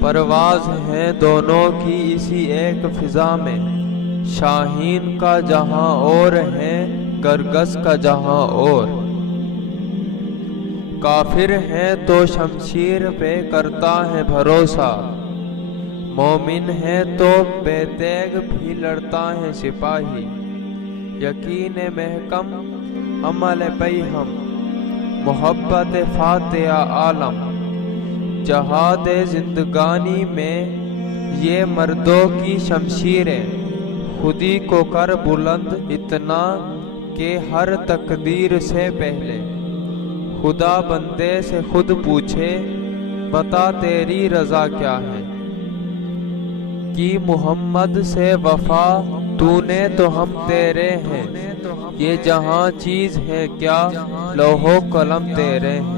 परवाज़ है दोनों की इसी एक फ़िज़ा में, शाहीन का जहाँ और है गरगस का जहाँ और। काफिर है तो शमशीर पे करता है भरोसा, मोमिन है तो बेतेग भी लड़ता है सिपाही। यकीन महकम अमल पैहम, मोहब्बत फातिहा आलम, जहाद जिंदगानी में ये मर्दों की शमशीरें। खुदी को कर बुलंद इतना कि हर तकदीर से पहले खुदा बंदे से खुद पूछे, बता तेरी रजा क्या है। कि मोहम्मद से वफा तूने तो हम तेरे हैं, ये जहां चीज है क्या लौहो कलम तेरे हैं।